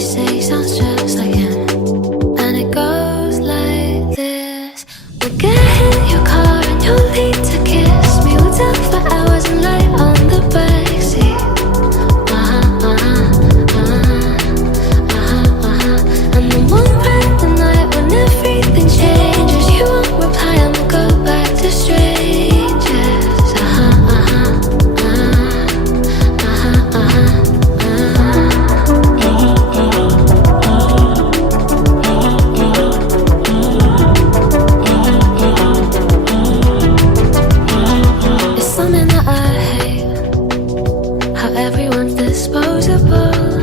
say sounds just like him. And it goes like this. We'll get in your car and you'll need to kiss me. We'll talk for hours and lie on the backseat. And then one bright the night when everything changes, you won't reply and we'll go back to strangers. It's something that I hate, how everyone's disposable.